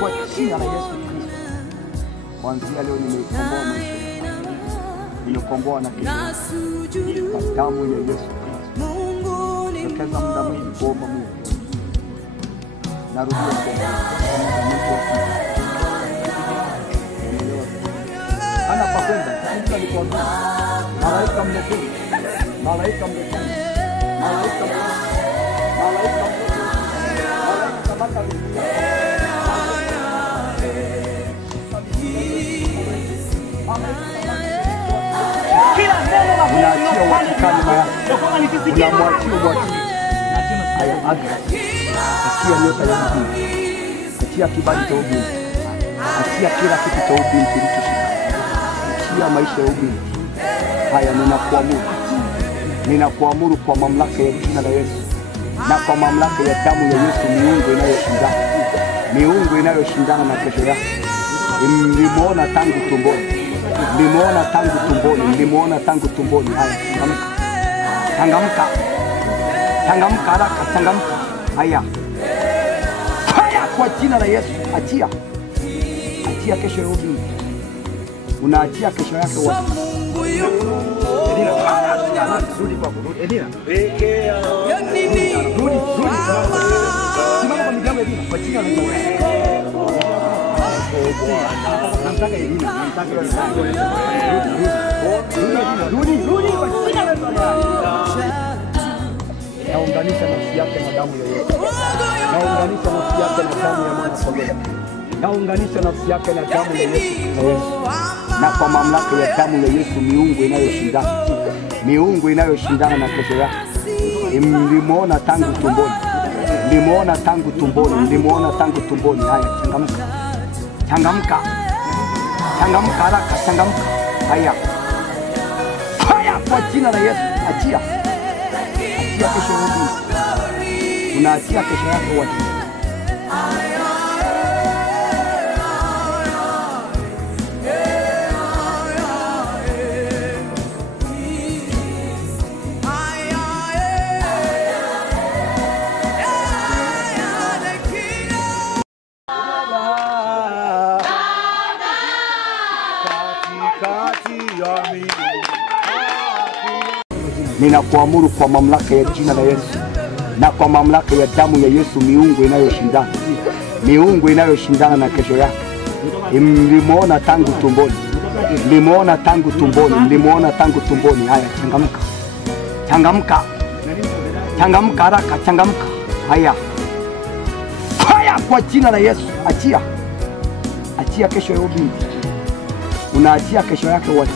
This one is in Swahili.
kwa jina la Yesu Kristo. Kuanzia leo nimeikomboa maisha yangu. Nimekomboa na kesho kwa damu ya Yesu Kristo. Tokeza muda mwingi kuomba Mungu. Narudia tena. Ana pakwenda, kila nikwambia. Malaika mlekeni. Malaika mlekeni. Malaika mlekeni. Malaika mlekeni. Malaika mlekeni. Kila neno la Mungu unamwachia mwachie. Haya aga. Achia nyota ya Mungu. Achia kibali cha ubinti. Achia kila kitu cha ubinti kilichoshika. Achia maisha ya ubinti. Haya ninakuamuru kwa mamlaka ya jina la Yesu. Na kwa mamlaka ya damu ya Yesu, miungu inayoshindana na kesho yako. Nilimuona tangu tumboni. Haya, changamka haraka, changamka. Haya kwa jina la Yesu, achia kesho ya ubinti. Unaachia kesho yake wapi? Rudi kwa kurudi. Edina. Rudi. Simama kwa miguu Edina. Kwa jina la Yesu. Namtaka Edina. Rudi kwa jina la Yesu. Naunganisha nafsi yake na damu ya Yesu. Naunganisha nafsi yake na damu ya mwana kondoo. Naunganisha nafsi yake na damu ya Yesu. Na kwa mamlaka ya damu ya Yesu, miungu inayoshindana na kesho yako. Nilimuona tangu tumboni. Haya, changamka haraka, changamka. Haya kwa jina la Yesu, achia kesho yako. Unaachia kesho yako wapi? Ninakuamuru kwa mamlaka ya jina la Yesu na kwa mamlaka ya damu ya Yesu, miungu inayoshindana na kesho yako. Nilimuona tangu tumboni. Haya, changamka haraka, changamka. Haya kwa jina la Yesu, achia kesho ya ubinti. Unaachia kesho yake wapi?